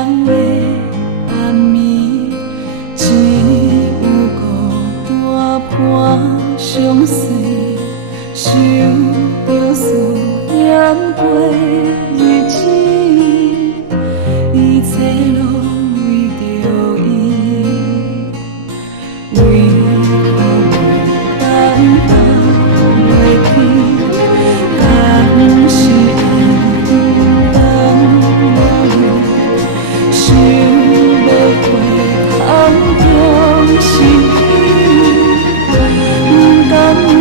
凉的暗暝，只有孤单伴相随，想着思念过日子，一切拢为着伊，为何袂当放袂记？敢是缘分当落雨，想要回空中是伊，不甘有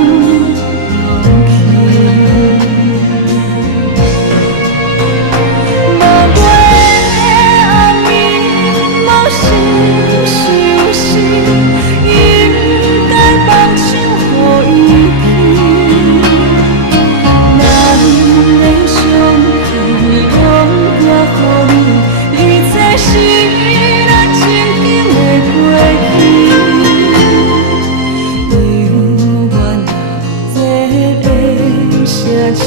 勇气。无月的暗暝，无心相思，应该放手予伊去。咱的相遇用拼予你，一切是咱曾经的过去。永远留这个城市，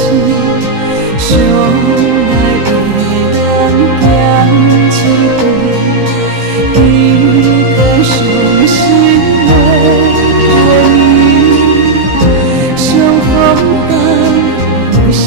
相爱的人行一回，彼个伤心袂回忆，相逢敢有时。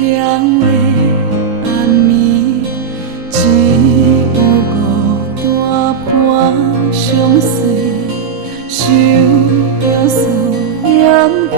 凉的暗暝，只有孤单伴相随，想着思念过